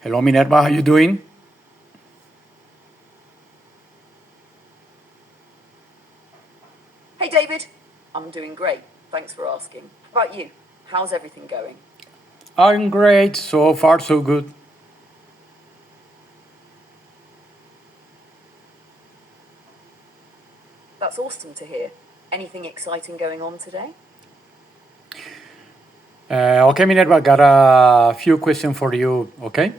Hello, Minerva. How you doing? Hey David, I'm doing great. Thanks for asking. How about you? How's everything going? I'm great. So far, so good. That's awesome to hear. Anything exciting going on today? Okay, Minerva. Got a few questions for you. Okay.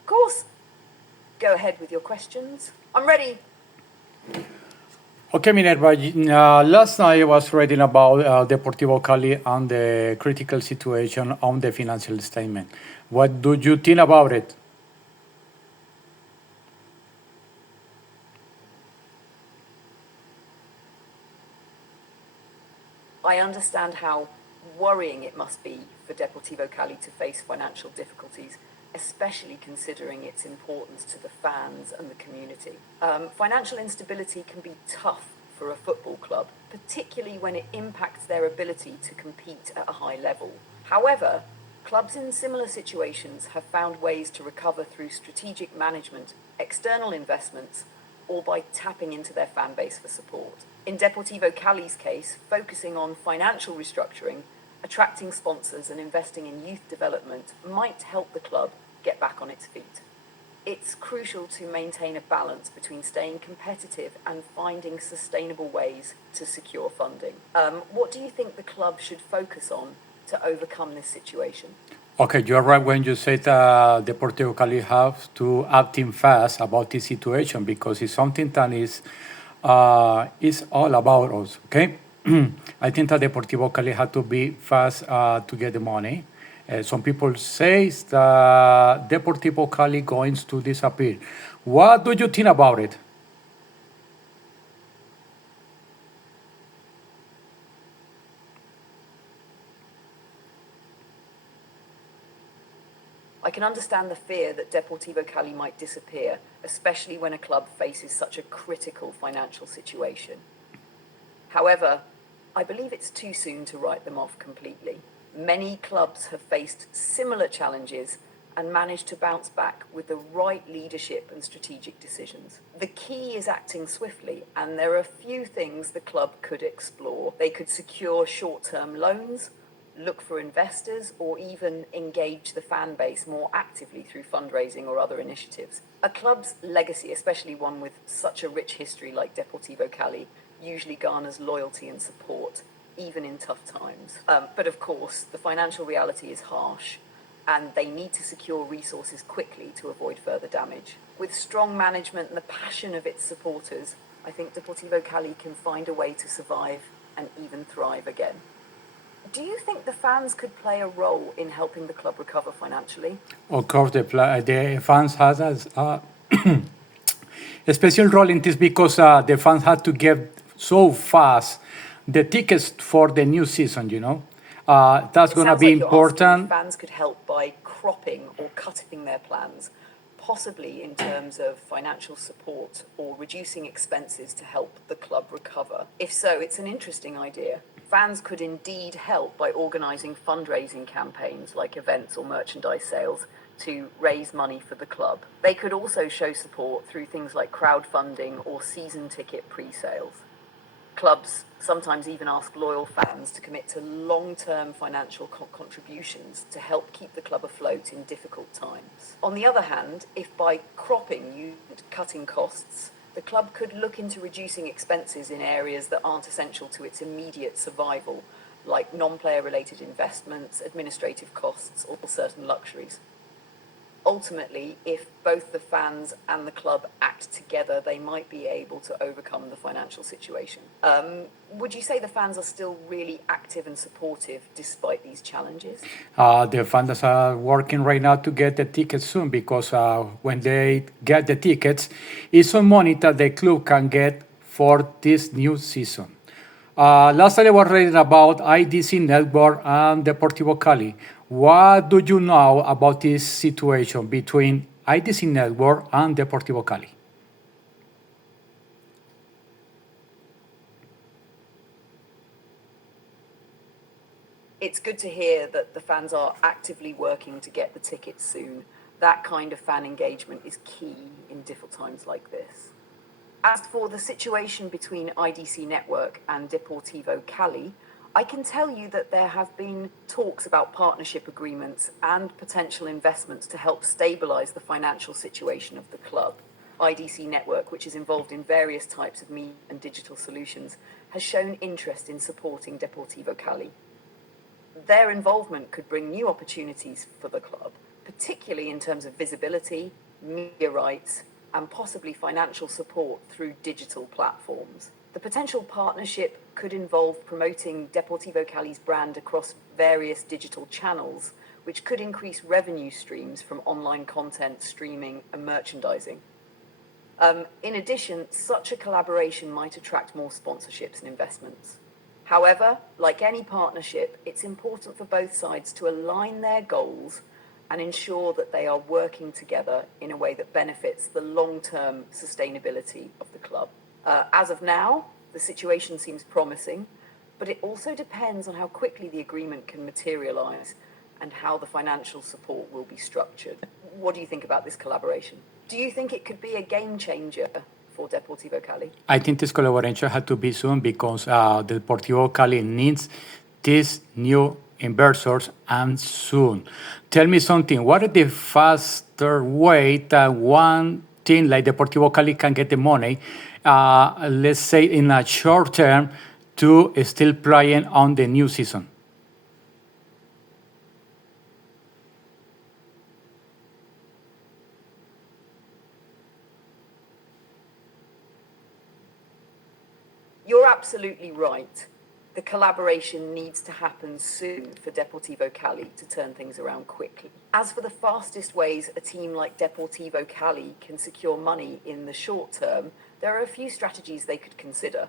Of course. Go ahead with your questions. I'm ready. Okay, Minerva. Last night I was reading about Deportivo Cali and the critical situation on the financial statement. What do you think about it? I understand how worrying it must be for Deportivo Cali to face financial difficulties, especially considering its importance to the fans and the community. Financial instability can be tough for a football club, particularly when it impacts their ability to compete at a high level. However, clubs in similar situations have found ways to recover through strategic management, external investments, or by tapping into their fan base for support. In Deportivo Cali's case, focusing on financial restructuring, attracting sponsors, and investing in youth development might help the club get back on its feet. It's crucial to maintain a balance between staying competitive and finding sustainable ways to secure funding. What do you think the club should focus on to overcome this situation? Okay, you're right when you said Deportivo Cali have to acting fast about this situation because it's something that is all about us. Okay, I think that Deportivo Cali had to be fast to get the money. Some people say that Deportivo Cali going to disappear. What do you think about it? I can understand the fear that Deportivo Cali might disappear, especially when a club faces such a critical financial situation. However, I believe it's too soon to write them off completely. Many clubs have faced similar challenges and managed to bounce back with the right leadership and strategic decisions. The key is acting swiftly, and there are a few things the club could explore. They could secure short-term loans, look for investors, or even engage the fan base more actively through fundraising or other initiatives. A club's legacy, especially one with such a rich history like Deportivo Cali, usually garners loyalty and support, even in tough times. But of course, the financial reality is harsh, and they need to secure resources quickly to avoid further damage. With strong management and the passion of its supporters, I think Deportivo Cali can find a way to survive and even thrive again. Do you think the fans could play a role in helping the club recover financially? Of course, the fans has a special role in this because the fans had to get so fast the tickets for the new season. That's It gonna sounds be like you're asking if important. fans could help by cropping or cutting their plans, possibly in terms of financial support or reducing expenses to help the club recover. If so, it's an interesting idea. Fans could indeed help by organising fundraising campaigns like events or merchandise sales to raise money for the club. They could also show support through things like crowdfunding or season ticket pre-sales. Clubs sometimes even ask loyal fans to commit to long-term financial contributions to help keep the club afloat in difficult times. On the other hand, if by cropping you cutting costs, the club could look into reducing expenses in areas that aren't essential to its immediate survival, like non-player related investments, administrative costs, or certain luxuries. Ultimately, if both the fans and the club act together, they might be able to overcome the financial situation. Would you say the fans are still really active and supportive despite these challenges? The fans are working right now to get the tickets soon because when they get the tickets, it's some money that the club can get for this new season. Last time I was reading about IDC Network and Deportivo Cali. What do you know about this situation between IDC Network and Deportivo Cali? It's good to hear that the fans are actively working to get the tickets soon. That kind of fan engagement is key in difficult times like this. As for the situation between IDC Network and Deportivo Cali, I can tell you that there have been talks about partnership agreements and potential investments to help stabilize the financial situation of the club. IDC Network, which is involved in various types of media and digital solutions, has shown interest in supporting Deportivo Cali. Their involvement could bring new opportunities for the club, particularly in terms of visibility, media rights, and possibly financial support through digital platforms. The potential partnership could involve promoting Deportivo Cali's brand across various digital channels, which could increase revenue streams from online content, streaming, and merchandising. In addition, such a collaboration might attract more sponsorships and investments. However, like any partnership, it's important for both sides to align their goals and ensure that they are working together in a way that benefits the long-term sustainability of the club. As of now, the situation seems promising, but it also depends on how quickly the agreement can materialize and how the financial support will be structured. What do you think about this collaboration? Do you think it could be a game changer for Deportivo Cali? I think this collaboration had to be soon because Deportivo Cali needs these new investors and soon. Tell me something. What is the faster way that one team like Deportivo Cali can get the money, let's say in a short term, to still playing on the new season? You're absolutely right. The collaboration needs to happen soon for Deportivo Cali to turn things around quickly. As for the fastest ways a team like Deportivo Cali can secure money in the short term, there are a few strategies they could consider.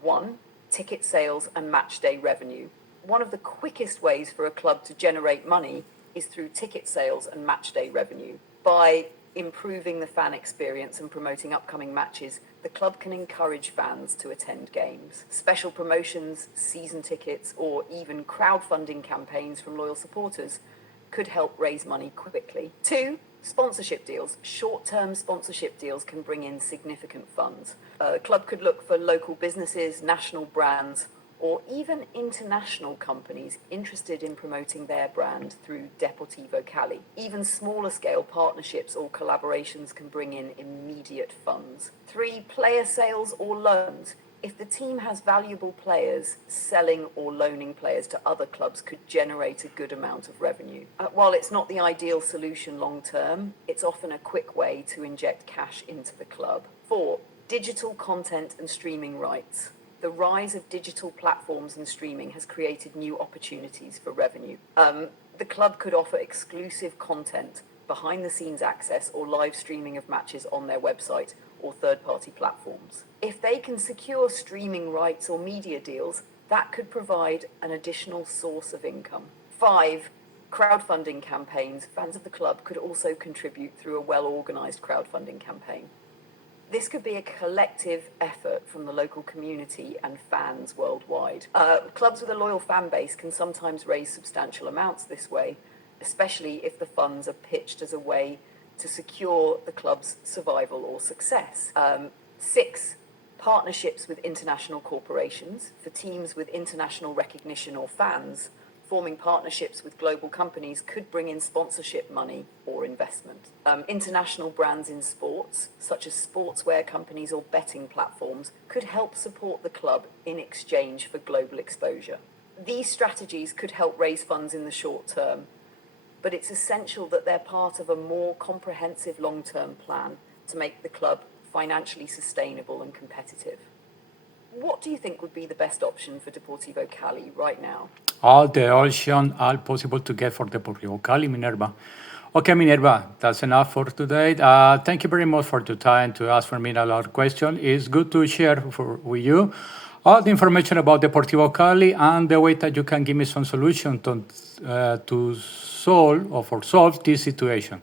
1. Ticket sales and match day revenue. One of the quickest ways for a club to generate money is through ticket sales and match day revenue. By improving the fan experience and promoting upcoming matches, the club can encourage fans to attend games. Special promotions, season tickets, or even crowdfunding campaigns from loyal supporters could help raise money quickly. 2. Sponsorship deals. Short-term sponsorship deals can bring in significant funds. The club could look for local businesses, national brands, or even international companies interested in promoting their brand through Deportivo Cali. Even smaller scale partnerships or collaborations can bring in immediate funds. 3. Player sales or loans. If the team has valuable players, selling or loaning players to other clubs could generate a good amount of revenue. While it's not the ideal solution long term, it's often a quick way to inject cash into the club. 4. Digital content and streaming rights. The rise of digital platforms and streaming has created new opportunities for revenue. The club could offer exclusive content, behind-the-scenes access, or live streaming of matches on their website or third-party platforms. If they can secure streaming rights or media deals, that could provide an additional source of income. 5. Crowdfunding campaigns. Fans of the club could also contribute through a well-organized crowdfunding campaign. This could be a collective effort from the local community and fans worldwide. Clubs with a loyal fan base can sometimes raise substantial amounts this way, especially if the funds are pitched as a way to secure the club's survival or success. 6. Partnerships with international corporations. For teams with international recognition or fans, forming partnerships with global companies could bring in sponsorship money or investment. International brands in sports, such as sportswear companies or betting platforms, could help support the club in exchange for global exposure. These strategies could help raise funds in the short term, but it's essential that they're part of a more comprehensive long-term plan to make the club financially sustainable and competitive. What do you think would be the best option for Deportivo Cali right now? All the options are possible to get for Deportivo Cali, Minerva. Okay, Minerva, that's enough for today. Thank you very much for your time to ask for me a lot of questions. It's good to share with you all the information about Deportivo Cali and the way that you can give me some solution to solve this situation.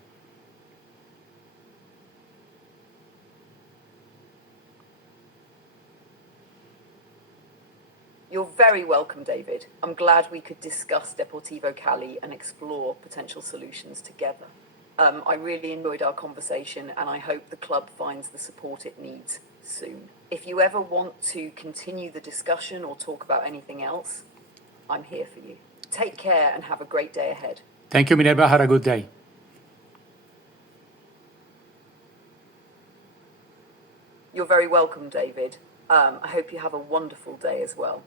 You're very welcome, David. I'm glad we could discuss Deportivo Cali and explore potential solutions together. I really enjoyed our conversation and I hope the club finds the support it needs soon. If you ever want to continue the discussion or talk about anything else, I'm here for you. Take care and have a great day ahead. Thank you, Minerva. Have a good day. You're very welcome, David. I hope you have a wonderful day as well.